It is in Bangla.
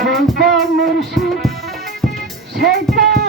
বলতো মুর্শিদ সেই তো